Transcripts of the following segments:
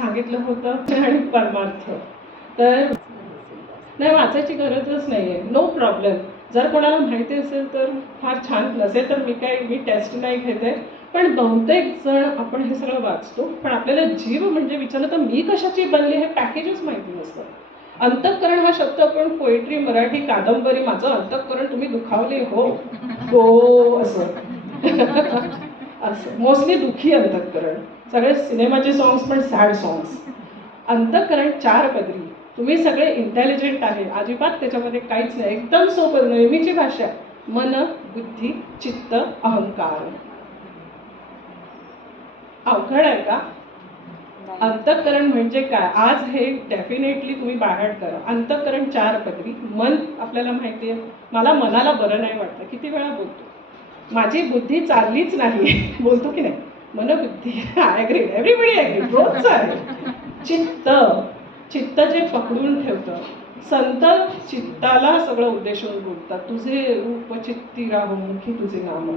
सांगितलं होतं आणि परमार्थ. तर नाही, वाचायची गरजच नाही आहे, नो प्रॉब्लेम. जर कोणाला माहिती असेल तर फार छान, नसेल तर मी टेस्ट नाही घेते. पण बहुतेक जण आपण हे सगळं वाचतो, पण आपल्याला जीव म्हणजे विचारलं तर मी कशाची बनली हे पॅकेजच माहिती नसतं. अंतःकरण हा शब्द आपण पोएट्री, मराठी कादंबरी, माझं अंतःकरण तुम्ही दुखावले हो हो असं असं मोस्टली दुःखी अंतःकरण. सगळे सिनेमाचे सॉंग्स पण सॅड सॉंग्स. अंतःकरण 4 पदरी. तुम्ही सगळे इंटेलिजंट आहे, अजिबात त्याच्यामध्ये काहीच नाही, एकदम सोपं नेहमीची भाषा. मन, बुद्धी, चित्त, अहंकार. अवघड आहे का? अंतःकरण म्हणजे काय? आज हे डेफिनेटली तुम्ही बाहेर करा. अंतःकरण 4 पदरी. मन आपल्याला माहिती आहे, मला मनाला बरं नाही वाटतं, किती वेळा बोलतो. माझी बुद्धी चाललीच नाही बोलतो की नाही, मनबुद्धी. ॲग्री, एव्हरीबडी ॲग्री, रोजच आहे. चित्त, चित्त जे पकडून ठेवतं. संत चित्ताला सगळं उद्देशून बोलतात, तुझे रूप चित्ती राहून की तुझे नाम.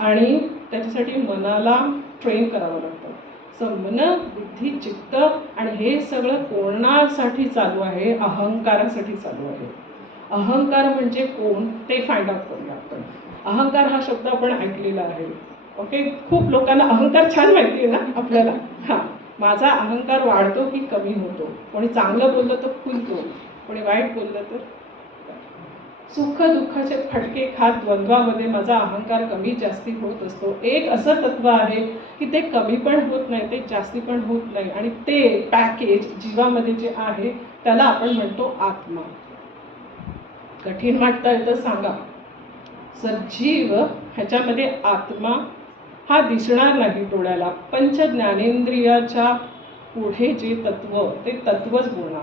आणि त्याच्यासाठी मनाला ट्रेन करावं लागतं. मन, बुद्धी, चित्त, आणि हे सगळं कोणासाठी चालू आहे? अहंकारासाठी चालू आहे. अहंकार म्हणजे कोण ते फाइंड आउट करूया आपण. अहंकार हा शब्द आपण ऐकलेला आहे. ओके, खूप लोकांना अहंकार छान माहिती आहे ना आपल्याला. हां, माझा अहंकार वाढतो की कमी होतो? कोणी चांगलं बोललं तर फुलतो, कोणी वाईट बोललं तर. सुख दुःखाचे फटके खात द्वंद्वामध्ये माझा अहंकार कमी जास्ती होत असतो. एक असं तत्व आहे की ते कमी पण होत नाही, ते जास्ती पण होत नाही, आणि ते पॅकेज जीवामध्ये जे आहे त्याला आपण म्हणतो आत्मा. कठीण वाटतं येतं सांगा. सर जीव ह्याच्यामध्ये आत्मा हा दिसणार नाही डोळ्याला. पंच ज्ञानेंद्रियाच्या पुढे जे तत्व, ते तत्वच बोलणार.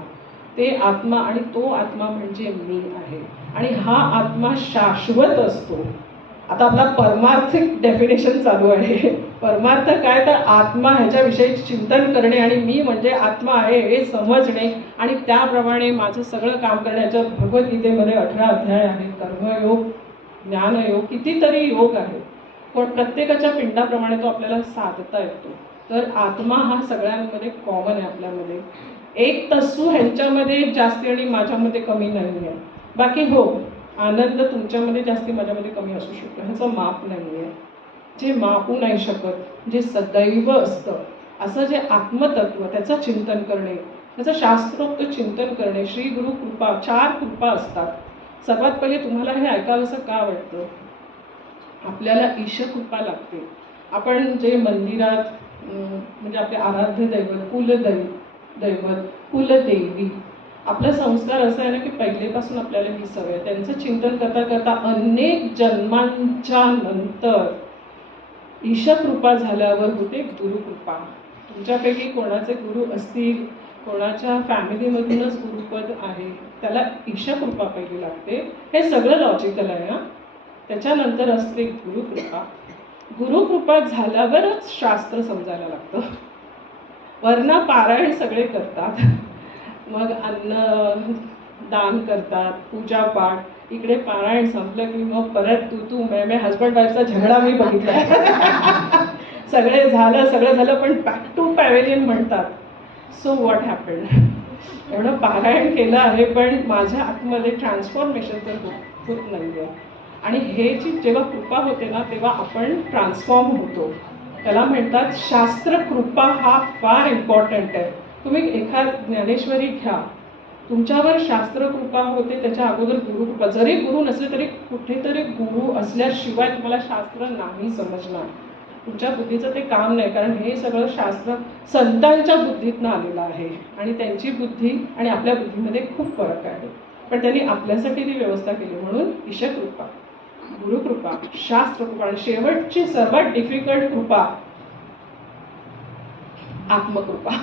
ते आत्मा, आणि तो आत्मा म्हणजे मी आहे. आणि हा आत्मा शाश्वत असतो. आता आपला परमार्थिक डेफिनेशन चालू आहे. परमार्थ काय? तर आत्मा ह्याच्याविषयी चिंतन करणे, आणि मी म्हणजे आत्मा आहे हे समजणे, आणि त्याप्रमाणे माझं सगळं काम करण्याचं. भगवद्गीतेमध्ये 18 अध्याय आहे. कर्मयोग, ज्ञानयोग, कितीतरी योग आहे, पण प्रत्येकाच्या पिंडाप्रमाणे तो आपल्याला साधता येतो. तर आत्मा हा सगळ्यांमध्ये कॉमन आहे आपल्यामध्ये. एक तसू ह्यांच्यामध्ये जास्ती आणि माझ्यामध्ये कमी नाही आहे. बाकी हो, आनंद तुमच्यामध्ये जास्ती माझ्यामध्ये कमी असू शकतो, ह्याचं माप नाही आहे. जे मापू नाही शकत, जे सदैव असतं असं जे आत्मतत्व, त्याचं चिंतन करणे, त्याचं शास्त्रोक्त चिंतन करणे. श्री गुरु कृपा, 4 कृपा असतात. सर्वात पहिले तुम्हाला हे ऐकावंसं का वाटतं? आपल्याला ईशकृपा लागते. आपण जे मंदिरात म्हणजे आपले आराध्य दैवत, दैवत, कुलदेवी, आपला संस्कार असा आहे ना की पहिलेपासून आपल्याला ही सवय, त्यांचं चिंतन करता करता अनेक जन्मांच्या नंतर ईशकृपा झाल्यावर होते गुरुकृपा. तुमच्यापैकी कोणाचे गुरु असतील, कोणाच्या फॅमिलीमधूनच गुरुपद आहे, त्याला ईशकृपा पहिली लागते. हे सगळं लॉजिकल आहे ना. त्याच्यानंतर असते गुरुकृपा. गुरुकृपा झाल्यावरच शास्त्र समजायला लागतं. वरना पारायण सगळे करतात, मग अन्न दान करतात, पूजापाठ, इकडे पारायण संपलं की मग परत तू मैं हजबंड वाईफचा झगडा मी बघितलाय. सगळं झालं पण बॅक टू पॅव्हेलियन म्हणतात. So what happened? एवढं पारायण केलं आहे पण माझ्या आतमध्ये ट्रान्सफॉर्मेशन तर होत नाही आहे. आणि हे जेव्हा कृपा होते ना तेव्हा आपण ट्रान्सफॉर्म होतो. त्याला म्हणतात शास्त्रकृपा. हा फार इम्पॉर्टंट आहे. तुम्ही एखाद ज्ञानेश्वरी घ्या, तुमच्यावर शास्त्रकृपा होते, त्याच्या अगोदर गुरुकृपा. जरी गुरु नसले तरी कुठेतरी गुरु असल्याशिवाय तुम्हाला शास्त्र नाही समजणार. तुमच्या बुद्धीचं ते काम नाही, कारण हे सगळं शास्त्र संतांच्या बुद्धीतनं आलेलं आहे, आणि त्यांची बुद्धी आणि आपल्या बुद्धीमध्ये खूप फरक आहे. पण त्यांनी आपल्यासाठी ती व्यवस्था केली, म्हणून ईशकृपा, गुरुकृपा, शास्त्रकृपा, आणि शेवटची सर्वात डिफिकल्ट कृपा आत्मकृपा.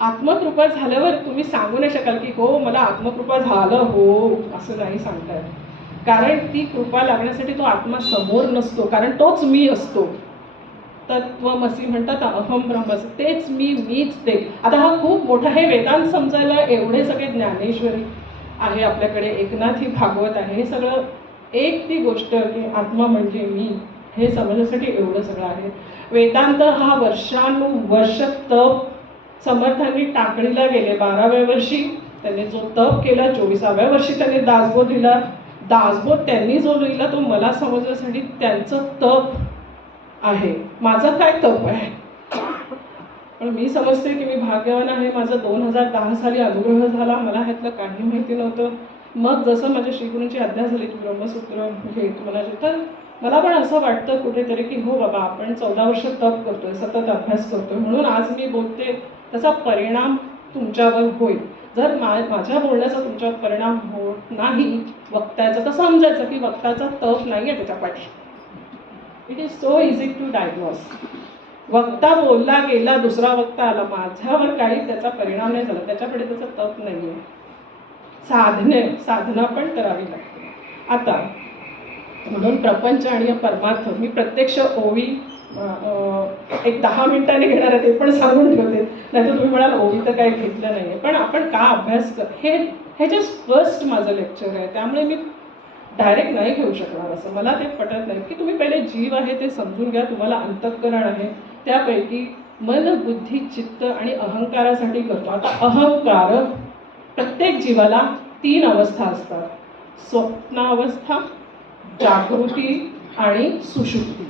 आत्मकृपा झाल्यावर तुम्ही सांगू नाही शकाल की हो मला आत्मकृपा झालं, हो असं नाही सांगताय. कारण ती कृपा लागण्यासाठी तो आत्मा समोर नसतो, कारण तोच मी असतो. तत्वमसी म्हणतात, अहम ब्रह्मच, तेच मीच ते. आता हा खूप मोठा हे वेदांत समजायला एवढे सगळे ज्ञानेश्वरी आहे आपल्याकडे, एकनाथी भागवत आहे, हे सगळं एक ती गोष्ट की आत्मा म्हणजे मी. हे समजण्यासाठी एवढं सगळं आहे. वेदांत हा वर्षानुवर्ष तप समर्थांनी टाकळीला गेले. 12व्या वर्षी त्यांनी जो तप केला, 24व्या वर्षी त्यांनी दासबोध लिहिला. दासबोध त्यांनी जो लिहिला तो मला समजण्यासाठी त्यांचं तप आहे. माझं काय तप आहे? पण मी समजते की मी भाग्यवान आहे. माझा 2010 साली अनुग्रह झाला. मला ह्यातलं काही माहिती नव्हतं. मग जसं माझ्या श्रीगुरूंची आज्ञा झाली की ब्रह्मसूत्र घे तुम्हाला, तर मला पण असं वाटतं कुठेतरी की हो बाबा, आपण 14 वर्ष तप करतोय, सतत अभ्यास करतोय, म्हणून आज मी बोलते. त्याचा परिणाम तुमच्यावर होईल. जर माझ्या बोलण्याचा तुमच्यावर परिणाम होत नाही वक्त्याचा, तर समजायचं की वक्त्याचा तप नाही आहे त्याच्या पाठी. It is so easy to diagnose. वक्ता बोलला गेला, दुसरा वक्ता आला, माझ्यावर काही त्याचा परिणाम नाही झाला, त्याच्याकडे त्याचा तप नाही आहे. साधना पण करावी लागते. आता म्हणून प्रपंच आणि परमार्थ मी प्रत्यक्ष ओवी एक 10 मिनिटांनी घेणार आहे, ते पण सांगून ठेवते. नाही तर तुम्ही म्हणाल ओवी तर काही घेतलं नाही आहे. पण आपण का अभ्यास हे जस्ट फर्स्ट माझं लेक्चर आहे, त्यामुळे मी डायरेक्ट नाही घेऊ शकणार. असं मला ते पटत नाही की तुम्ही पहिले जीव आहे ते समजून घ्या. तुम्हाला अंतःकरण आहे, त्यापैकी मन, बुद्धी, चित्त आणि अहंकारासाठी करतो. आता अहंकार, प्रत्येक जीवाला 3 अवस्था असतात. स्वप्नावस्था, जागृती आणि सुषुप्ती.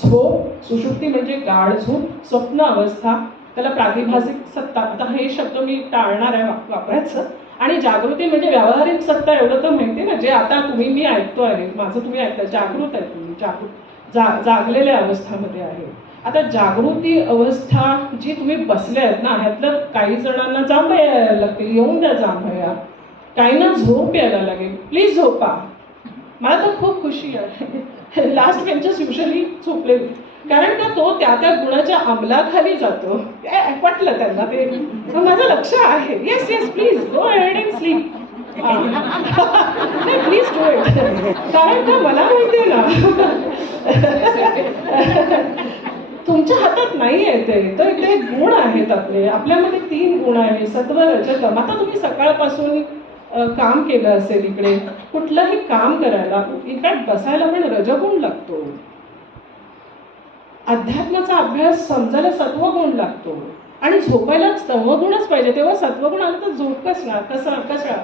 झोप, सुषुप्ती म्हणजे गाढ झोप, स्वप्न अवस्था त्याला प्रातिभासिक सत्ता, आता हे शब्द मी टाळणार आहे वापरायचं. आणि जागृती म्हणजे व्यावहारिक सत्ता. एवढं तर माहिती ना, जे आता मी ऐकतो आहे, माझं तुम्ही ऐकता, जागृत आहे तुम्ही, जागलेल्या अवस्थामध्ये आहे. आता जागृती अवस्था जी तुम्ही बसले आहेत ना, ह्यातलं काही जणांना जांभया यायला लागतील, येऊन द्या जांभया. काहींना झोप यायला लागेल, प्लीज झोपा. मला तर खूप खुशी आहे. लास्ट बेंचेस युजली झोपले, कारण का तो त्या गुणाच्या अंमलाखाली जातो. वाटलं त्यांना ते, माझं लक्ष आहे. Yes yes please go ahead and sleep. नाही प्लीज डू इट. कारण का मला माहिती आहे ना तुमच्या हातात नाही आहे ते. तर ते गुण आहेत आपल्यामध्ये 3 गुण आहेत, सत्व, रजतम. आता तुम्ही सकाळपासून काम केलं असेल, इकडे कुठलंही काम करायला, इनफॅक्ट बसायला पण रजगुण लागतो. अध्यात्माचा अभ्यास समजायला सत्वगुण लागतो. आणि झोपायला सत्वगुणच पाहिजे. तेव्हा सत्वगुण आलं तर झोप कशा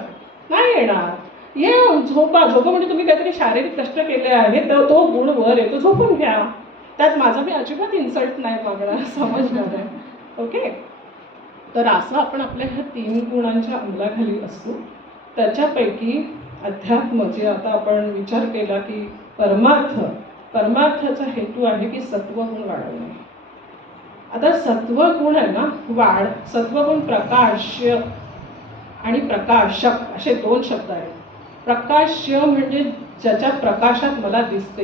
नाही येणार. ये झोपा म्हणजे तुम्ही काहीतरी शारीरिक कष्ट केले आहे तर तो गुण वर येतो, झोपून घ्या. त्यात माझं मी अजिबात इन्सल्ट नाही मागणार, समजणार आहे. ओके. तर असं आपण आपल्या ह्या 3 गुणांच्या अंमलाखाली असतो. त्याच्यापैकी अध्यात्म, जे आता आपण विचार केला की परमार्थाचा हेतू आहे की सत्वगुण वाढवणे. आता सत्वगुण आहे ना सत्वगुण प्रकाश्य आणि प्रकाशक असे 2 शब्द आहेत. प्रकाश्य म्हणजे ज्याच्या प्रकाशात मला दिसते,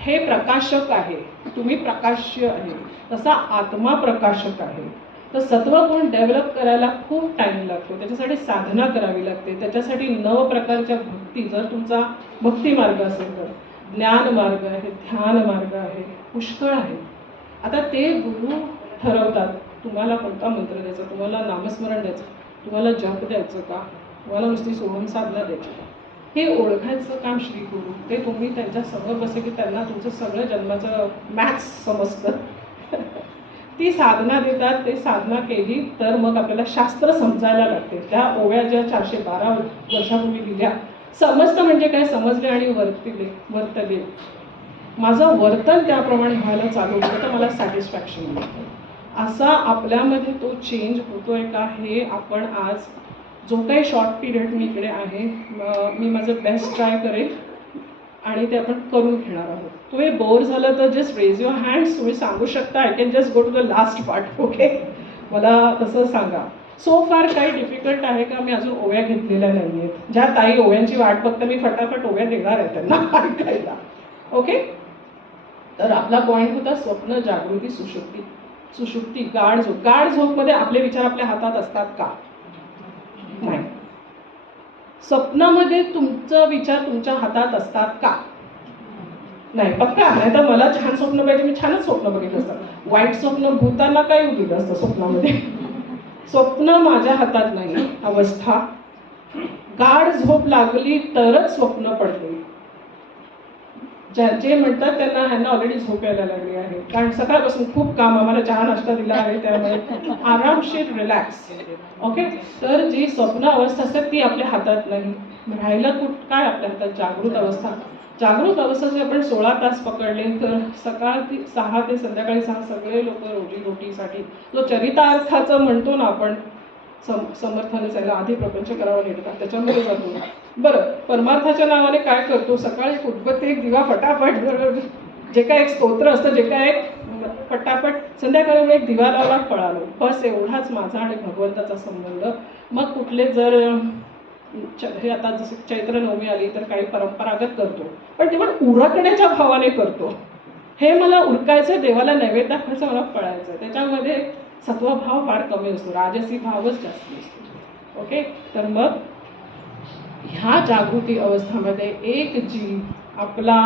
हे प्रकाशक आहे. तुम्ही प्रकाश्य आहे, तसा आत्मा प्रकाशक आहे. तर सत्वगुण डेव्हलप करायला खूप टाईम लागतो. त्याच्यासाठी साधना करावी लागते. त्याच्यासाठी 9 प्रकारच्या भक्ती, जर तुमचा भक्ती मार्ग असेल तर ज्ञान मार्ग आहे, ध्यान मार्ग आहे, पुष्कळ आहे. आता ते गुरु ठरवतात तुम्हाला कोणता मंत्र द्यायचा, तुम्हाला नामस्मरण द्यायचं, तुम्हाला जप द्यायचं का, तुम्हाला नुसती सोहम साधना द्यायची का, हे ओळखायचं काम श्री गुरु. ते तुम्ही त्यांच्या समोर बसे की त्यांना तुमचं सगळं जन्माचं मॅथ्स समजतं. ती साधना देतात. ते साधना केली तर मग आपल्याला शास्त्र समजायला लागते. त्या ओव्या ज्या 412 वर्षापूर्वी लिहिल्या, समजतं म्हणजे काय, समजले आणि वर्तले. माझं वर्तन त्याप्रमाणे व्हायला चालू होतं तर मला सॅटिस्फॅक्शन मिळतं. असा आपल्यामध्ये तो चेंज होतोय का, हे आपण आज जो काही शॉर्ट पिरियड मी इकडे आहे, मी माझं बेस्ट ट्राय करेल आणि ते आपण करून घेणार आहोत. तुम्ही बोर झालं तर जस्ट रेज युअर हँड्स. तुम्ही सांगू शकता, I can just go to the last part. Okay, मला तसं सांगा. सो फार काही डिफिकल्ट आहे का? मी अजून ओव्या घेतलेल्या नाही आहेत. ज्या ताई ओव्यांची वाट बघता, मी फटाफट ओव्या देणार आहे त्यांना ऐकायला. ओके. तर आपला पॉईंट होता स्वप्न, जागृती, सुषुप्ती, गाढ झोपमध्ये आपले विचार आपल्या हातात असतात का? नाही. स्वप्नामध्ये तुमचं विचार तुमच्या हातात असतात का? नाही. पक्का नाही. तर मला छान स्वप्न पाहिजे, मी छानच स्वप्न बघितलं असतं. वाईट स्वप्न भूतांना काय उदिलं असतं स्वप्नामध्ये. स्वप्न माझ्या हातात नाही. अवस्था गाढ झोप लागली तरच स्वप्न पडते. जे म्हणतात ह्यांना ऑलरेडी झोप यायला लागली आहे, कारण सकाळपासून खूप काम, आम्हाला चहा नाश्ता दिला आहे, त्यामुळे आरामशीर रिलॅक्स. ओके, तर जी स्वप्न अवस्था असते ती आपल्या हातात नाही. राहिलं काय आपल्या हातात? जागृत अवस्था. जागृत अवस्था जर आपण 16 तास पकडले तर सकाळ 6 ते संध्याकाळी 6 सगळे लोक रोजीरोटीसाठी, जो चरितार्थाचं म्हणतो ना आपण, समर्थाने जायला आधी प्रपंच करावा नेटका, त्याच्यामध्ये जातो. बरं, परमार्थाच्या नावाने काय करतो? सकाळी उदबत्ती, एक दिवा फटाफट, जे काय एक स्तोत्र असतं, जे काय एक फटाफट, संध्याकाळी एक दिवा लावला, पळालो. बस एवढाच माझा आणि भगवंताचा संबंध. मग कुठले जर हे आता जसं चैत्र नवमी आली तर काही परंपरागत करतो, पण ते पण उरकण्याच्या भावाने करतो. हे मला उरकायचं, देवाला नैवेद्य दाखवायचं, मला पळायचं. त्याच्यामध्ये सत्वभाव फार कमी असतो, राजसी भावच जास्त असतो. ओके, तर मग ह्या जागृती अवस्थामध्ये एक जीव आपला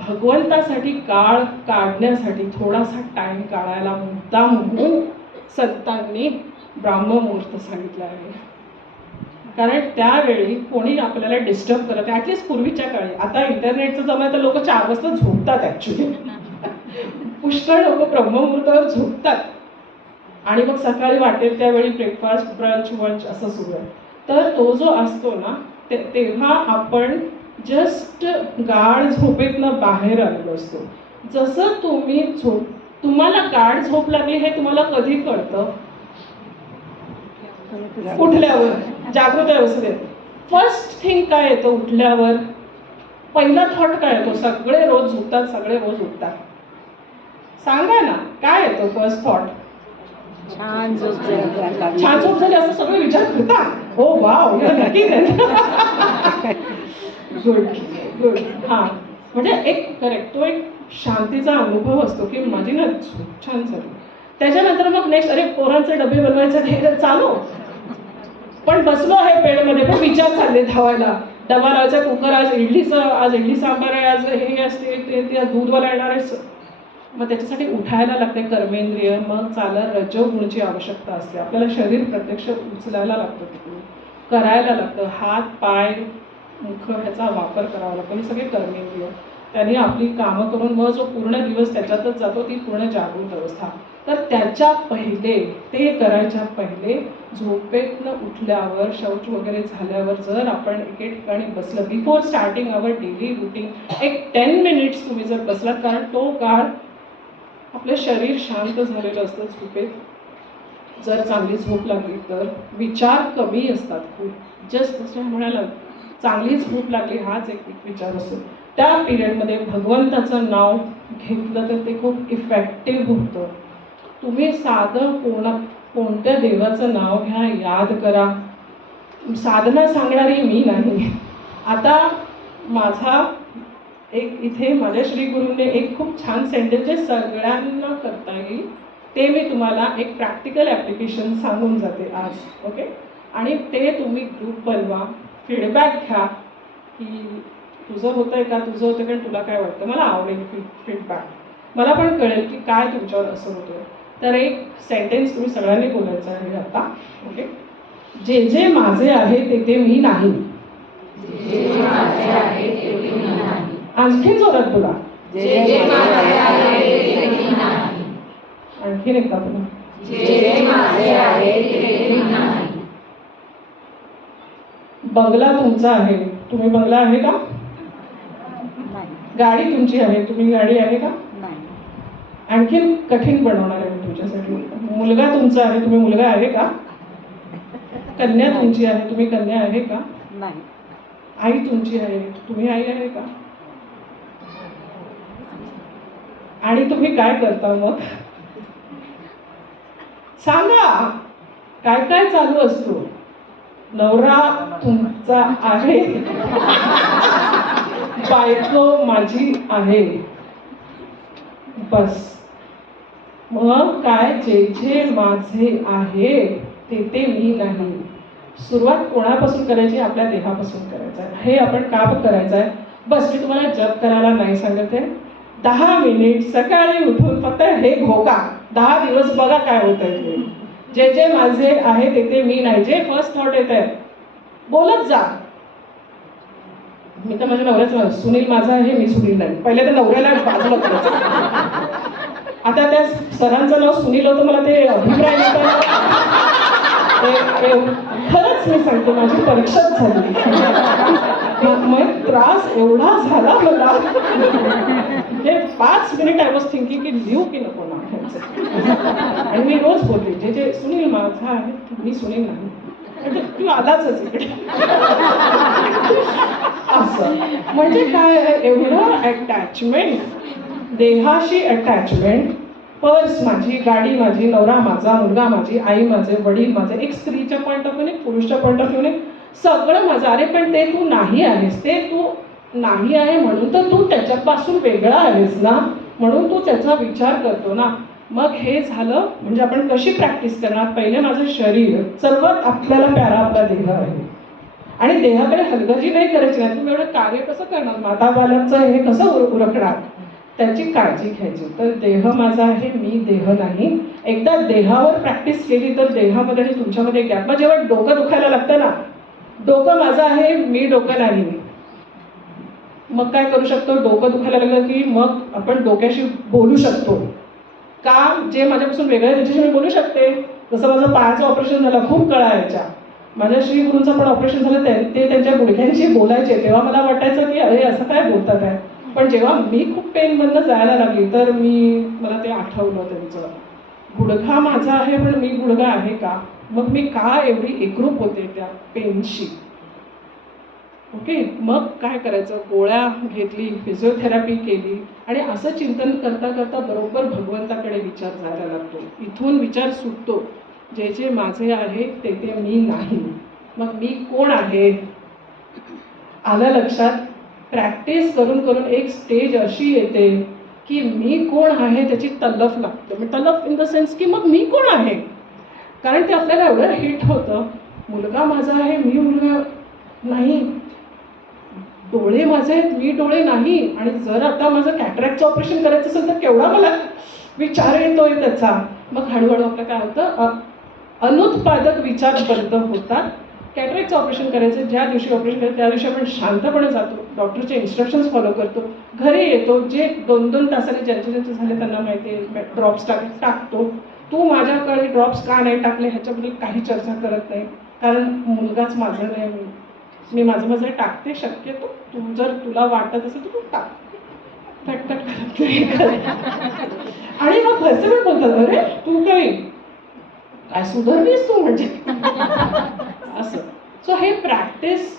भगवंतासाठी काळ काढण्यासाठी थोडासा टाइम काढायला मुद्दाम म्हणून संतांनी ब्राह्ममुहूर्त सांगितलं आहे. कारण त्यावेळी कोणी आपल्याला डिस्टर्ब करत नाही. ॲटलिस्ट पूर्वीच्या काळी. आता इंटरनेटचं जमान्यात लोक 4 वाजता झोपतात ॲक्च्युली. पुष्कळ लोक ब्रह्ममुहूर्तावर झोपतात आणि मग सकाळी वाटेल त्यावेळी ब्रेकफास्ट, ब्रंच, वंच असं सुरू आहे. तर तो जो असतो ना, तेव्हा आपण जस्ट गाढ झोपेतनं बाहेर आलेलो असतो. जसं तुम्हाला गाढ झोप लागली हे तुम्हाला कधी कळतं? उठल्यावर. जागृत अवस्थेत फर्स्ट थिंग काय येतं उठल्यावर? पहिला थॉट काय येतो? सगळे रोज झोपतात, सगळे रोज उठतात. सांगा ना, काय येतो फर्स्ट थॉट? छान झोप झाली असं सगळे विचार करतात. हो वाव, नक्की. Good good. हां, म्हणजे एक करेक्ट, तो एक शांतीचा अनुभव असतो की माझी ना झोप छान झाली. त्याच्यानंतर मग नेक्स्ट, अरे पोरांचे डबे बनवायचे हे चालू, पण बसलो आहे बेडमध्ये, पण विचार चालले धावायला. डबा लावायचा, कुकर, आज इडली सांबार आहे, आज हे असते ते दूधवाला येणार आहे. मग त्याच्यासाठी उठायला लागते कर्मेंद्रिय, मग रजोगुणची आवश्यकता असते. आपल्याला शरीर प्रत्यक्ष उचलायला लागतं, तिकडून करायला लागतं, हात पाय मुख ह्याचा वापर करावा लागतो. हे सगळे कर्मेंद्रिय, त्यांनी आपली कामं करून मग जो पूर्ण दिवस त्याच्यातच जातो, ती पूर्ण जागृत अवस्था. तर त्याच्या पहिले, ते करायच्या पहिले झोपेतनं उठल्यावर, शौच वगैरे झाल्यावर जर आपण एके ठिकाणी बसलं, before starting our daily routine, एक 10 मिनिट्स तुम्ही जर बसलात, कारण तो काळ आपलं शरीर शांत झालेलं असतं झोपेत. जर चांगली झोप लागली तर विचार कमी असतात खूप. जस्ट तसं म्हणाला, चांगली झोप लागली हाच एक विचार असतो. त्या पिरियडमध्ये भगवंताचं नाव घेतलं तर ते खूप इफेक्टिव्ह होतं. तुम्ही साधं कोणत्या देवाचं नाव घ्या, याद करा. साधना सांगणारी मी नाही. आता माझा एक इथे माझ्या श्री गुरूंनी एक खूप छान सेंटेन्स जे सगळ्यांना करता येईल ते मी तुम्हाला एक प्रॅक्टिकल ॲप्लिकेशन सांगून जाते आज. ओके, आणि ते तुम्ही ग्रुप बनवा, फीडबॅक घ्या की तुझं होतंय का, तुझं होतं कारण तुला काय वाटतं. मला आवडेल फीडबॅक, मला पण कळेल की काय तुमच्यावर असं होतं. तर एक सेंटेन्स तुम्ही सगळ्यांनी बोलायचं आहे आता. ओके, जे जे माझे आहे ते ते मी नाही. आणखी जोरात बोला. आणखीन एकदा बोला. बंगला तुमचा आहे, तुम्ही बंगला आहे का? गाडी तुमची आहे, तुम्ही गाडी आहे का? आणखीन कठीण बनवणार आहे मी तुमच्यासाठी. मुलगा तुमचा आहे, तुम्ही मुलगा आहे का? कन्या तुमची आहे, तुम्ही कन्या आहे का? आई तुमची आहे, तुम्ही आई आहे का? आणि तुम्ही काय करता मग? सांगा, काय काय चालू असतो? नवरा तुमचा आहे, बायको माझी आहे, बस. मग काय? जे जे माझे आहे ते ते मी नाही. सुरुवात कोणापासून करायची? आपल्या देहापासून करायचं आहे. हे आपण का करायचं आहे? बस, मी तुम्हाला जप करायला नाही सांगत आहे. 10 मिनिट सकाळी उठून फक्त हे घोका 10 दिवस बघा काय होत आहे. जे जे माझे आहे ते ते मी नाही. जे फर्स्ट थॉट येत आहे बोलत जा. मी तर माझ्या नवऱ्याचं सुनील माझा आहे, मी सुनील नाही. पहिले तर नवऱ्याला बाजूला करायचं. आता त्या सरांचं नाव सुनील होतं, मला ते अभिप्राय देताना खरंच मी सांगतो माझी परीक्षाच झाली. मग त्रास एवढा झाला मला, हे 5 मिनिट आय वॉज थिंकिंग की लिहू की नको ना. आणि मी रोज बोलले जे जे सुनील माझा आहे, मी सुनील नाही, तू आलाच इकडे. असं म्हणजे काय, एवढं अटॅचमेंट, देहाशी अटॅचमेंट. पर्स माझी, गाडी माझी, नवरा माझा, मुलगा माझी, आई माझे, वडील माझे, एक स्त्रीच्या पॉईंट ऑफ व्ह्यूने, पुरुषच्या पॉईंट ऑफ व्ह्यूने सगळं माझं. अरे पण ते तू नाही आहेस, ते तू नाही आहे म्हणून तर तू त्याच्यापासून वेगळा आहेस ना, म्हणून तू त्याचा विचार करतो ना. मग हे झालं म्हणजे आपण कशी प्रॅक्टिस करणार. पहिले माझं शरीर, सर्वात आपल्याला प्यारा आपला देह आहे आणि देहाकडे हलगर्जी नाही करायची. नाही तुम्ही एवढं कार्य कसं करणार, माता बालकचं हे कसं उरकणार, त्याची काळजी घ्यायची. तर देह माझा आहे, मी देह नाही. एकदा देहावर प्रॅक्टिस केली तर देहामध्ये आणि तुमच्यामध्ये गॅप. मग जेव्हा डोकं दुखायला लागतं ना, डोकं माझं आहे, मी डोकं नाही. मग काय करू शकतो, डोकं दुखायला लागलं की मग आपण डोक्याशी बोलू शकतो. का, जे माझ्यापासून वेगळं आहे त्याच्याशी मी बोलू शकते. जसं माझं पायाचं ऑपरेशन झालं, खूप कळायच्या. माझ्या श्रीगुरूंचं पण ऑपरेशन झालं, ते त्यांच्या गुडघ्यांशी बोलायचे. तेव्हा मला वाटायचं की अरे असं काय बोलतात आहे. पण जेव्हा मी खूप पेनमधनं जायला लागली तर मला ते आठवलं त्यांचं, गुडघा माझा आहे पण मी गुडघा आहे का. मग मी का एवढी एकरूप होते त्या पेनशी. ओके, मग काय करायचं, गोळ्या घेतली, फिजिओथेरपी केली आणि असं चिंतन करता करता बरोबर भगवंताकडे विचार जायला लागतो. इथून विचार सुटतो, जे जे माझे आहे ते ते मी नाही. मग मी कोण आहे आलं लक्षात. प्रॅक्टिस करून करून एक स्टेज अशी येते की मी कोण आहे त्याची तलफ लागते. म्हणजे तलफ इन द सेन्स की मग मी कोण आहे. कारण ते आपल्याला एवढं हिट होतं, मुलगा माझा आहे, मी मुलगा नाही, डोळे माझे आहेत, मी डोळे नाही. आणि जर आता माझं कॅटरॅक्टचं ऑपरेशन करायचं असेल तर केवढा मला विचार येतोय त्याचा. मग हळूहळू आपलं काय होतं, अनुत्पादक विचार बंद होतात. कॅटरॅक्टचं ऑपरेशन करायचं, ज्या दिवशी ऑपरेशन करायचं त्या दिवशी आपण शांतपणे जातो, डॉक्टरचे इन्स्ट्रक्शन्स फॉलो करतो, घरी येतो. जे 2-2 तासाने ज्यांचे झाले त्यांना माहिती आहे, ड्रॉप्स टाकतो. तू माझ्याकडे ड्रॉप्स का नाही टाकले ह्याच्याबद्दल काही चर्चा करत नाही, कारण मुलगाच माझा नाही. मी माझं टाकते शक्यतो. तू जर तुला वाटत असेल तर तू टाक, कटकट करत नाही. आणि मग घरचे पण बोलतात, अरे तू काय सुधारलीस तू म्हणजे. असं. सो हे प्रॅक्टिस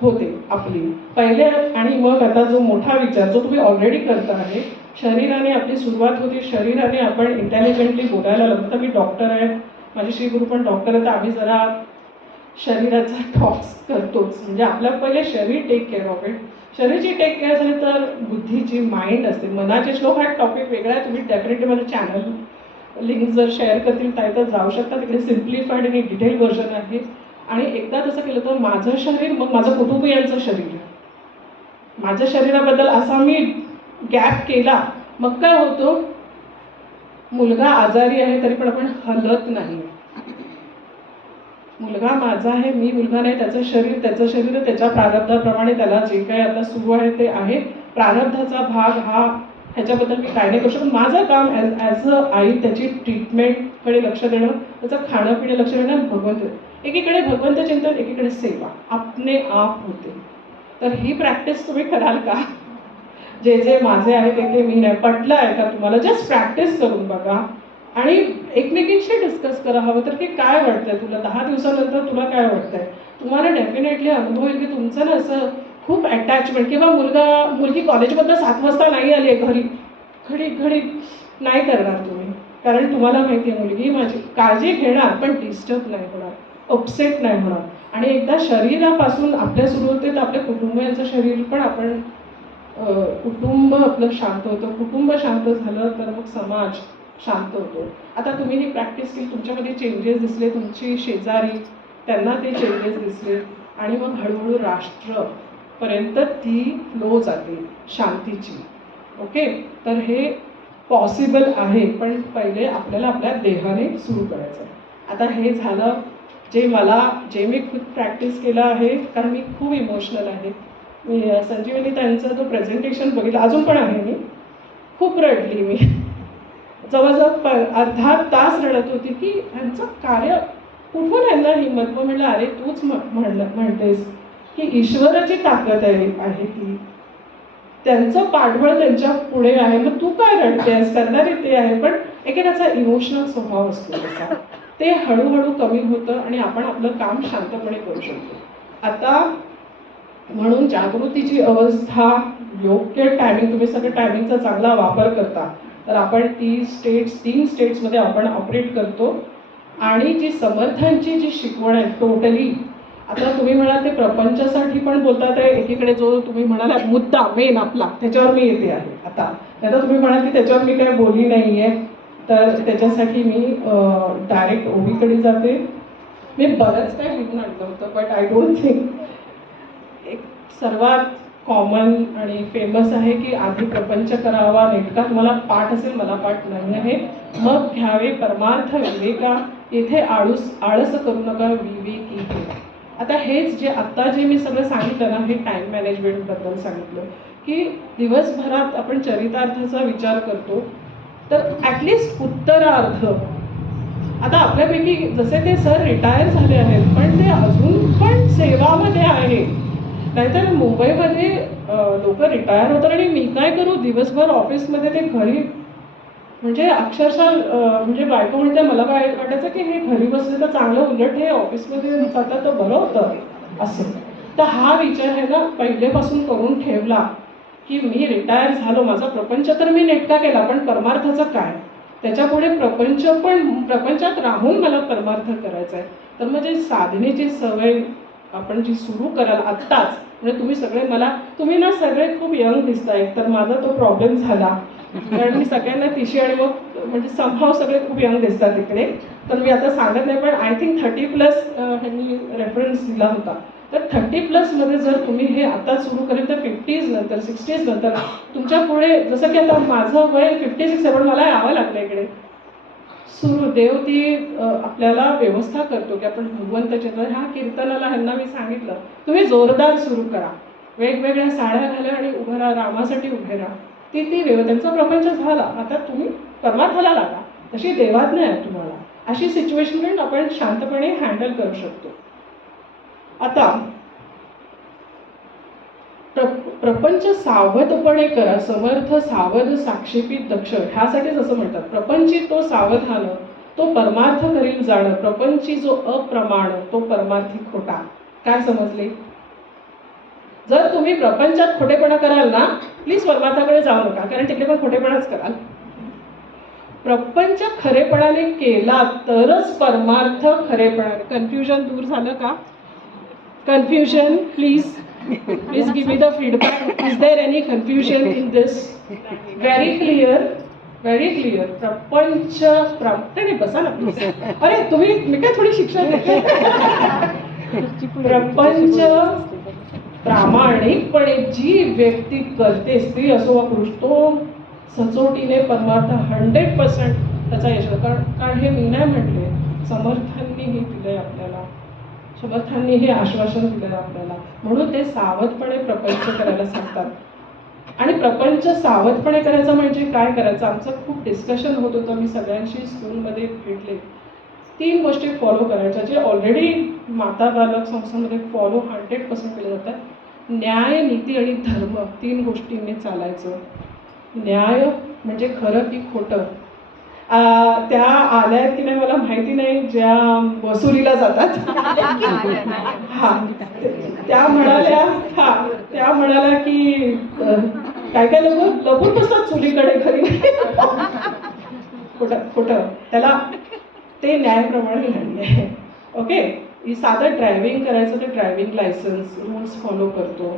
होते आपली पहिले. आणि मग आता जो मोठा विचार जो तुम्ही ऑलरेडी करता आहे, शरीराने आपली सुरुवात होती. शरीराने आपण इंटेलिजंटली बोलायला लागतो. तर मी डॉक्टर आहे, माझे श्रीगुरू पण डॉक्टर आहे, तर आम्ही जरा शरीराचा टॉक्स करतोच. म्हणजे आपलं पहिले शरीर टेक केअर ऑफ इट. शरीराची टेक केअर झाली तर बुद्धीची, माइंड असते. मनाचे श्लोक हा टॉपिक वेगळा आहे. तुम्ही डेफिनेटली माझं चॅनल लिंक जर शेअर करतील तर जाऊ शकता, तिकडे सिम्प्लिफाईड आणि डिटेल व्हर्जन आहे. आणि एकदा तसं केलं तर माझं शरीर, मग माझं कुटुंबियांचं शरीर, माझ्या शरीराबद्दल असा मी गॅप केला, मग काय होतं, मुलगा आजारी आहे तरी पण आपण हलत नाही. मुलगा माझा आहे, मी मुलगा नाही. त्याचं शरीर त्याच्या प्रारब्धाप्रमाणे त्याला जे काही आता सुरू आहे ते आहे. प्रारब्धाचा भाग हा, ह्याच्याबद्दल मी काय नाही करू शकत. माझं काम ॲज अ आई त्याची ट्रीटमेंटकडे लक्ष देणं, त्याचं खाणंपिणं लक्ष देणं. भगवंत, एकीकडे भगवंत चिंतन, एकीकडे सेवा आपणे आप होते. तर ही प्रॅक्टिस तुम्ही कराल का. जे जे माझे आहे ते ते मी नाही. पटलं आहे का तुम्हाला. जस्ट प्रॅक्टिस करून बघा आणि एकमेकींशी डिस्कस करा. हवं तर की काय वाटतंय तुला, 10 दिवसानंतर तुला काय वाटतंय. तुम्हाला डेफिनेटली अनुभव येईल की तुमचं ना असं खूप अटॅचमेंट. किंवा मुलगी कॉलेजमधनं 7 वाजता नाही आली आहे घरी, घडी नाही करणार तुम्ही. कारण तुम्हाला माहिती आहे मुलगी माझी काळजी घेणार पण डिस्टर्ब नाही होणार, अपसेट नाही होणार. आणि एकदा शरीरापासून आपल्या सुरू होते तर आपल्या कुटुंबियांचं शरीर पण आपण, कुटुंब आपलं शांत होतं. कुटुंब शांत झालं तर मग समाज शांत होतो. आता तुम्ही ही प्रॅक्टिस केली, तुमच्यामध्ये चेंजेस दिसले, तुमची शेजारी त्यांना ते चेंजेस दिसले आणि मग हळूहळू राष्ट्रपर्यंत ती फ्लो जाते शांतीची. ओके, तर हे पॉसिबल आहे, पण पहिले आपल्याला आपल्या देहाने सुरू करायचं. आता हे झालं जे मी खूप प्रॅक्टिस केलं आहे, कारण मी खूप इमोशनल आहे. मी संजीवनी त्यांचा जो प्रेझेंटेशन बघितला, अजून पण आहे, मी खूप रडली. मी जवळजवळ अर्धा तास रडत होती की ह्यांचं कार्य कुठून यांना हिंमत. मग म्हटलं अरे तूच म्हणतेस की ईश्वराची ताकद आहे ती, त्यांचं पाठबळ त्यांच्या पुढे आहे, मग तू काय रडतेस, करणारे ते आहे. पण एकेकाचा इमोशनल स्वभाव असतो तसा, ते हळूहळू कमी होतं आणि आपण आपलं काम शांतपणे करू शकतो. आता म्हणून जागृतीची अवस्था, योग्य टायमिंग, तुम्ही सगळं टायमिंगचा चांगला वापर करता तर आपण तीन स्टेट्समध्ये आपण ऑपरेट करतो. आणि जी समर्थांची जी शिकवण आहे टोटली, आता तुम्ही म्हणाल ते प्रपंचासाठी पण बोलतात आहे. एकीकडे जो तुम्ही म्हणाला मुद्दा मेन आपला, त्याच्यावर मी येते आहे आता. नाहीतर तुम्ही म्हणाल की त्याच्यावर मी काय बोलली नाही आहे, तर त्याच्यासाठी मी डायरेक्ट ओवीकडे जाते. मी बरंच काय लिहून आणलं होतं, बट आय डोंट थिंक एक सर्वात कॉमन आणि फेमस आहे की आधी प्रपंच करावा नेटका, तुम्हाला पाठ असेल, मला पाठ नाही आहे. मग घ्यावे परमार्थ विवेका, येथे आळस करू नका विवेकी. आता हेच जे आत्ता जे मी सगळं सांगितलं ना, हे टाईम मॅनेजमेंटबद्दल सांगितलं की दिवसभरात आपण चरितार्थाचा विचार करतो, तर ॲटलिस्ट उत्तरार्ध. आता आपल्यापैकी जसे ते सर रिटायर झाले आहेत, पण ते अजून पण सेवामध्ये आहे. नाहीतर मुंबईमध्ये लोक रिटायर होतात आणि मी काय करू, दिवसभर ऑफिसमध्ये ते घरी, म्हणजे अक्षरशः म्हणजे बायको म्हणते, मला वाटायचं की हे घरी बसले तर चांगलं, उलट हे ऑफिसमध्ये जातात तर बरं होतं असं. तर हा विचार आहे ना पहिलेपासून करून ठेवला की मी रिटायर झालो, माझा प्रपंच तर मी नेटका केला, पण परमार्थाचं काय, त्याच्यापुढे प्रपंचात राहून मला परमार्थ करायचा आहे. तर म्हणजे साधनेची सवय आपण जी सुरू कराल आत्ताच, म्हणजे तुम्ही ना सगळे खूप यंग दिसताय, तर माझा तो प्रॉब्लेम झाला. कारण मी सगळ्यांना 30 आणि मग म्हणजे संभाव सगळे खूप यंग दिसतात तिकडे, तर मी आता सांगत नाही, पण आय थिंक 30+ ह्यांनी रेफरन्स दिला होता. तर 30+ जर तुम्ही हे आता सुरू करेल तर 50s नंतर 60s नंतर तुमच्या पुढे, जसं की आता माझं वय 56 आहे, पण मला यावं लागलं इकडे सुरू. देव ती आपल्याला व्यवस्था करतो की आपण भगवंत चिंतन. ह्या कीर्तनाला ह्यांना मी सांगितलं तुम्ही जोरदार सुरू करा, वेगवेगळ्या साड्या घाला आणि उभं राहा, रामासाठी उभे राहा. ती त्यांचा प्रपंच झाला, आता तुम्ही परमार्थाला लागा. तशी देवाज्ञा आहे तुम्हाला. अशी सिच्युएशन आपण शांतपणे हँडल करू शकतो. आता प्रपंच सावधपणे करा, समर्थ सावध साक्षेपी दक्ष. ह्यासाठीच असं म्हणतात, प्रपंची तो सावधान, तो परमार्थ करील जाणं, प्रपंची जो अप्रमाण, तो परमार्थी खोटा. काय समजले? जर तुम्ही प्रपंचात खोटेपणा कराल ना, प्लीज परमार्थाकडे जाऊ नका, कारण तिकडे पण खोटेपणाच कराल. प्रपंच खरेपणाने केला तरच परमार्थ खरेपणाने. कन्फ्युजन दूर झालं का? Confusion please give me the feedback. Is there any confusion in this? Very clear. प्रपंच नाही, बसा ना प्लीज. अरे तुम्ही, मी काय थोडी शिक्षा देते. प्रपंच प्रामाणिकपणे जी व्यक्ती करते, स्त्री असो वा पुरुष, तो सचोटीने परमार्थ 100% त्याचा यश. कारण हे मी नाही म्हटले, समर्थांनी हे दिलंय आपल्याला, समर्थांनी हे आश्वासन दिलं आपल्याला. म्हणून ते सावधपणे प्रपंच करायला सांगतात. आणि प्रपंच सावधपणे करायचं म्हणजे काय करायचं, आमचं खूप डिस्कशन होत होतं. मी सगळ्यांशी स्कूलमध्ये भेटले. 3 गोष्टी फॉलो करायच्या, जे ऑलरेडी माता बालक संस्थांमध्ये फॉलो 100% केले जातात. न्याय, नीती आणि धर्म, 3 गोष्टींनी चालायचं. न्याय म्हणजे खरं की खोटं. त्या आल्या की नाही मला माहिती नाही, ज्या वसुलीला जातात. त्या म्हणाल्या की काय काय लोक लपून बसतात चुलीकडे घरी. खोटं त्याला ते न्यायाप्रमाणे नाही आहे. ओके, साधं ड्रायव्हिंग करायचं तर ड्रायव्हिंग लायसन्स रूल्स फॉलो करतो.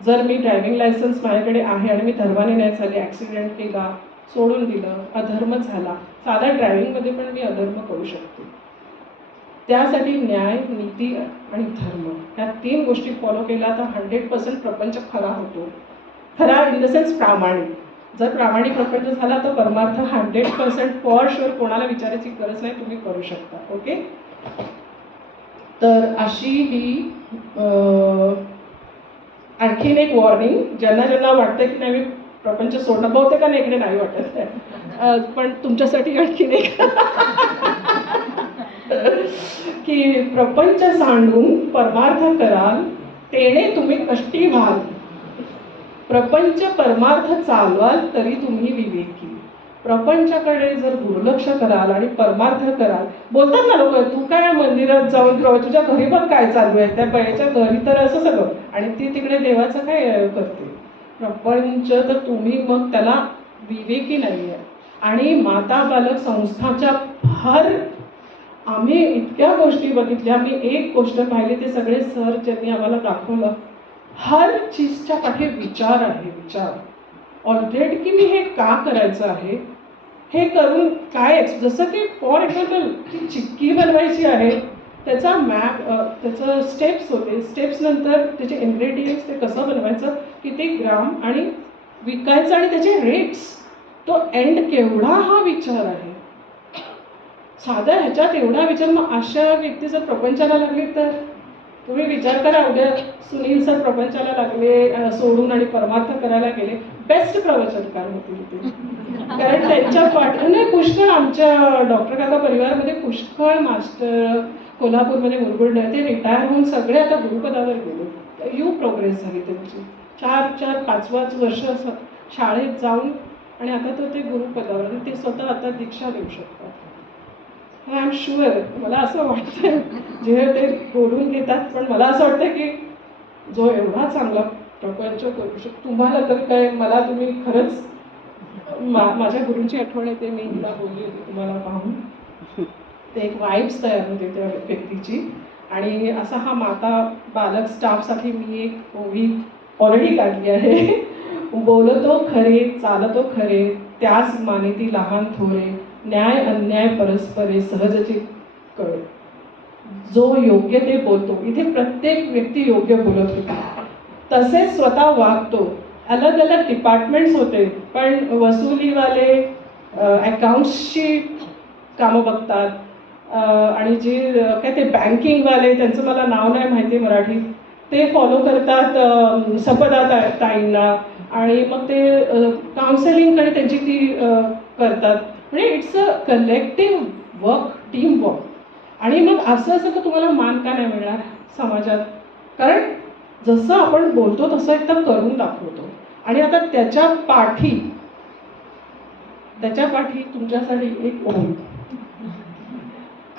जर मी ड्रायव्हिंग लायसन्स माझ्याकडे आहे आणि मी धर्माने नाही झाले, ॲक्सिडेंट केला, सोडून दिलं, अधर्म झाला. साधा ड्रायव्हिंगमध्ये पण मी अधर्म करू शकते. त्यासाठी न्याय, नीती आणि धर्म, ह्या 3 गोष्टी फॉलो केल्या तर 100% प्रपंच खरा होतो. खरा इन द सेन्स प्रामाणिक. जर प्रामाणिक प्रपंच झाला तर परमार्थ 100% फॉर शुअर, कोणाला विचारायची गरज नाही, तुम्ही करू शकता. ओके, तर अशी ही आणखीन एक वॉर्निंग, ज्यांना ज्यांना वाटतं की नाही मी प्रपंच सोडणं, बहुतेकांना इकडे नाही वाटत पण तुमच्यासाठी आणखीन एक की प्रपंच सांडून परमार्थ कराल तेणे तुम्ही कष्टी व्हाल, प्रपंच परमार्थ चालवाल तरी तुम्ही विवेकी. प्रपंचाकडे जर दुर्लक्ष कराल आणि परमार्थ कराल, बोलतात ना लोक तू काय मंदिरात जाऊन तुझ्या घरी पण काय चालू आहे, त्या बाईच्या घरी तर असं सगळं, आणि ती तिकडे देवाचं काय करते. प्रपंच तर तुम्ही मग त्याला विवेकी नाही आहे. आणि माता बालक संस्थाच्या फार आम्ही इतक्या गोष्टी बघितल्या. मी एक गोष्ट पाहिली, ते सगळे सर ज्यांनी आम्हाला दाखवलं, हर चीजच्या पाठी विचार आहे, विचार ऑलरेडी की मी हे का करायचं आहे, हे करून काय, जसं की फॉर एक्झाम्पल ती चिक्की बनवायची आहे, त्याचा मॅप, त्याचं स्टेप्स होते, स्टेप्स नंतर त्याचे इन्ग्रेडियंट्स, ते कसं बनवायचं, किती ग्राम आणि विकायचं आणि त्याचे रेट्स, तो एंड केवढा हा विचार आहे. साध्या ह्याच्यात एवढा विचार. मग अशा व्यक्ती जर प्रपंचाला लागली तर तुम्ही विचार करा, उद्या सुनील सर प्रपंचाला लागले सोडून आणि परमार्थ करायला गेले, बेस्ट प्रवचनकार होतील ते. कारण त्यांच्या पाठीने पुष्कळ, आमच्या डॉक्टर काका परिवारामध्ये पुष्कळ मास्टर कोल्हापूरमध्ये मुरगुडले, ते रिटायर होऊन सगळे आता गुरुपदावर गेले. यू प्रोग्रेस झाली त्यांची, 4-5 वर्ष शाळेत जाऊन, आणि आता तर ते गुरुपदावर, आणि ते स्वतः आता दीक्षा देऊ शकतात. I am sure. मला असं वाटतं, जे ते बोलून घेतात, पण मला असं वाटतं की जो एवढा चांगला प्रपंच करू शकतो, तुम्हाला तर काय, मला तुम्ही खरंच माझ्या गुरूंची आठवण येते. मी हिला बोलली होती तुम्हाला पाहून, ते एक वाईब्स तयार होते त्या व्यक्तीची. आणि असा हा माता बालक स्टाफसाठी मी एक ओवी ऑलरेडी काढली आहे. बोलतो खरे, चालतो खरे, त्यास मानिती लहान थोरे, न्याय अन्याय परस्परे सहजची कळे. जो योग्य ते बोलतो, इथे प्रत्येक व्यक्ती योग्य बोलत होती, तसेच स्वतः वागतो. अलग अलग डिपार्टमेंट्स होते, पण वसुलीवाले अकाउंट्सची कामं बघतात, आणि जे काय ते बँकिंगवाले, त्यांचं मला नाव नाही माहिती मराठीत, ते फॉलो करतात सपदा ताईंना, आणि मग ते काउन्सिलिंगकडे त्यांची ती करतात. म्हणजे it's a collective work, team work. आणि मग असं असं तर तुम्हाला मान का नाही मिळणार समाजात, कारण जसं आपण बोलतो तसं एकदा करून दाखवतो. आणि आता त्याच्या पाठी तुमच्यासाठी एक ओवी,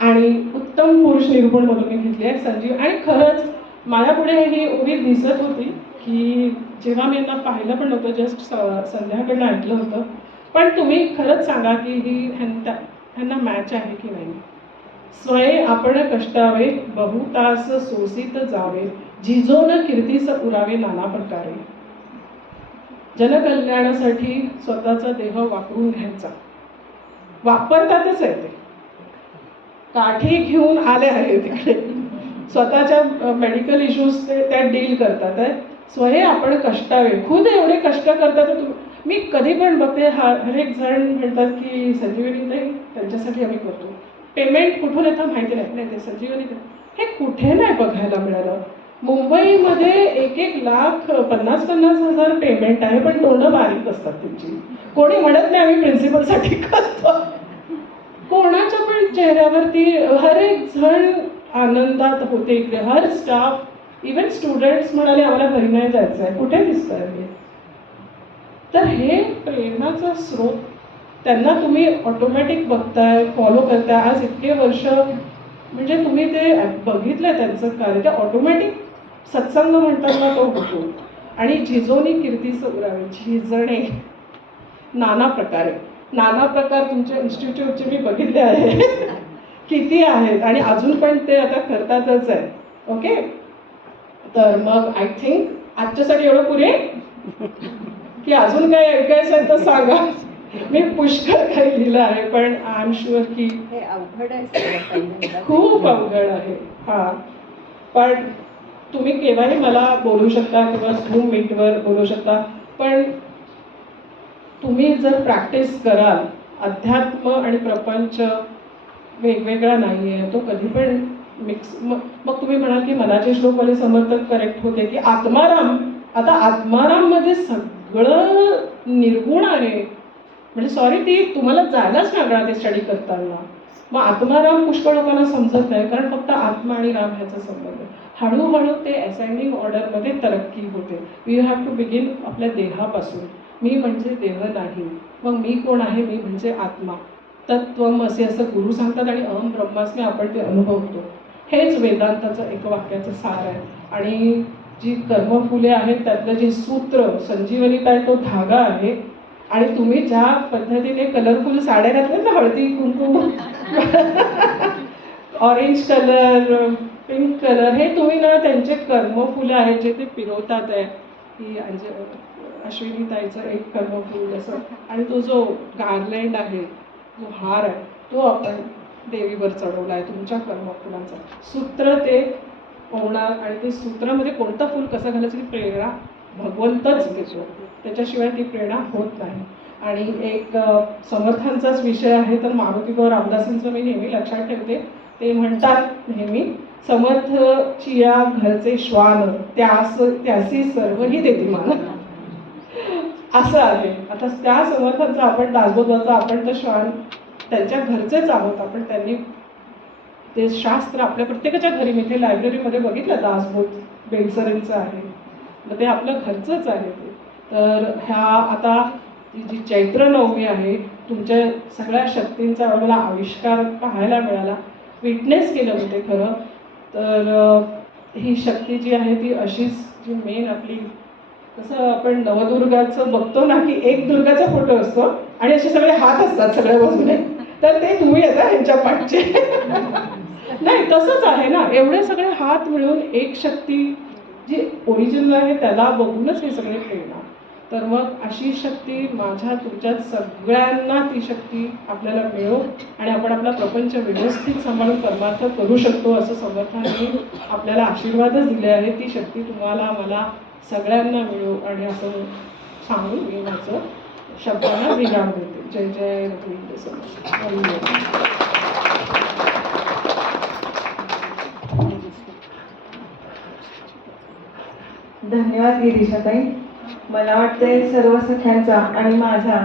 आणि उत्तम पुरुष निरूपण म्हणून मी घेतली आहे संजीव. आणि खरंच माझ्यापुढे ही ओवी दिसत होती की जेव्हा मी यांना पाहिलं पण नव्हतं, जस्ट संध्याकडनं ऐकलं होतं. पण तुम्ही खरंच सांगा की ही ह्यांना मॅच आहे की नाही. स्वये आपण कष्टावे, बहुतास सोसित जावे, झिजोन कीर्तीस पुरावे नाना प्रकारे. जनकल्याणासाठी स्वतःचा देह वापरून घ्यायचा, वापरतातच आहे ते, काठी घेऊन आले आहे तिकडे, स्वतःच्या मेडिकल इश्यूज ते त्यात डील करतात आहे. स्वये आपण कष्टावे, खुद एवढे कष्ट करतात. मी कधी पण बघते, हर एक जण म्हणतात की संजीवनी ताई त्यांच्यासाठी आम्ही करतो, पेमेंट कुठून येतं माहिती नाही, ते संजीवनी हे कुठे नाही बघायला मिळालं. मुंबईमध्ये 1-1 लाख 50-50 हजार पेमेंट आहे, पण तोंडं बारीक असतात त्यांची. कोणी म्हणत नाही आम्ही प्रिन्सिपलसाठी करतो. कोणाच्या पण चेहऱ्यावरती हर एक जण आनंदात होते इकडे, हर स्टाफ, इव्हन स्टुडंट्स म्हणाले आम्हाला घरी नाही जायचं आहे, कुठे दिसतं हे. तर हे प्रेरणाचा स्रोत, त्यांना तुम्ही ऑटोमॅटिक बघताय, फॉलो करताय. आज इतके वर्ष म्हणजे तुम्ही ते बघितलंय त्यांचं कार्य, ते ऑटोमॅटिक सत्संग म्हणतात ना तो होतो. आणि झिजोनी कीर्तीस उरावे, झिजणे नाना प्रकार तुमच्या इन्स्टिट्यूटचे मी बघितले आहे किती आहेत, आणि अजून पण ते आता करतातच आहे. ओके, तर मग आय थिंक आजच्यासाठी एवढं पुरे की अजून काय ऐकायचं तर सांगा. मी पुष्कळ काही लिहिलं आहे, पण आय एम शुअर की हे अवघड आहे, खूप अवघड आहे. हां, पण तुम्ही केव्हाही मला बोलू शकता किंवा झूम मीटवर बोलू शकता. पण तुम्ही जर प्रॅक्टिस कराल, अध्यात्म आणि प्रपंच वेगवेगळा नाही आहे, तो कधी पण मिक्स. मग तुम्ही म्हणाल की मनाचे श्लोकवाले समर्थक करेक्ट होते की आत्माराम आता आत्माराममध्ये सगळं निर्गुण आहे. म्हणजे सॉरी, ती तुम्हाला जायलाच लागणार ते स्टडी करताना. मग आत्माराम पुष्कळ लोकांना समजत नाही, कारण फक्त आत्मा आणि राम ह्याचा संबंध आहे. हळूहळू ते असेंडिंग ऑर्डरमध्ये तरक्की होते. वी हॅव टू बिगिन आपल्या देहापासून. मी म्हणजे देह नाही, मग मी कोण आहे? मी म्हणजे आत्मा. तत्त्वमसि असं गुरु सांगतात आणि अहम ब्रह्मास्मी आपण ते अनुभवतो. हेच वेदांताचं एक वाक्याचं सार आहे. आणि जी कर्मफुले आहेत त्यातलं जे सूत्र संजीवनीत आहे तो धागा आहे. आणि तुम्ही ज्या पद्धतीने कलरफुल साड्या घातल्यात ना, Haldi Kunku, orange colour, pink colour, हे तुम्ही ना त्यांचे कर्मफुलं आहेत जे ते पिरवतात आहे. की अश्विनी ताईचं एक कर्मफूल असं, आणि तो जो गार्लँड आहे, जो हार आहे, तो आपण देवीवर चढवला आहे तुमच्या कर्मफुलांचा. सूत्र ते होणार, आणि ते सूत्रामध्ये कोणतं फूल कसं घालायचं ती प्रेरणा भगवंतच देतो, त्याच्याशिवाय ती प्रेरणा होत नाही. आणि एक समर्थांचाच विषय आहे, तर मारुतीबाबा रामदासांचं मी नेहमी लक्षात ठेवते. ते म्हणतात नेहमी, समर्थची या घरचे श्वान त्यासी सर्वही देते मला. असं आहे. आता त्या समर्थांचं आपण दासबोधाचं आपण तर श्वान त्यांच्या घरचेच आहोत आपण. त्यांनी ते शास्त्र आपल्या प्रत्येकाच्या घरी, मी ते लायब्ररीमध्ये बघितलं दासबोध बेलसरेंचं आहे, मग ते आपलं घरचंच आहे ते. तर ह्या आता जी चैत्र नवमी आहे, तुमच्या सगळ्या शक्तींचा मला आविष्कार पाहायला मिळाला, विटनेस केलं मी ते खरं. तर ही शक्ती जी आहे ती अशीच, जी मेन आपली, तसं आपण नवदुर्गाचं बघतो ना, की एक दुर्गाचा फोटो असतो आणि असे सगळे हात असतात सगळ्या बाजूने, तर ते तुम्ही येता ह्यांच्या पाठचे. नाही, तसंच आहे ना, एवढे सगळे हात मिळून एक शक्ती जी ओरिजिनल आहे त्याला बघूनच हे सगळे प्रेरणा. तर मग अशी शक्ती माझ्या तुमच्यात सगळ्यांना ती शक्ती आपल्याला मिळो आणि आपण आपला प्रपंच व्यवस्थित सांभाळून परमार्थ करू शकतो, असं समर्थांनी आपल्याला आशीर्वादच दिले आहे. ती शक्ती तुम्हाला मला सगळ्यांना मिळो, आणि असं सांगून मी माझं शब्दांना विराम देते. जय जय रघुवीर समर्थ. धन्यवाद गिरीशाताई. मला वाटते सर्व सख्यांचा आणि माझा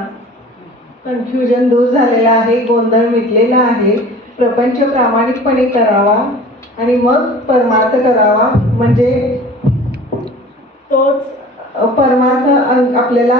कन्फ्युजन दूर झालेला आहे, गोंधळ मिटलेला आहे. प्रपंच प्रामाणिकपणे करावा आणि मग परमार्थ करावा, म्हणजे तोच परमार्थ आपल्याला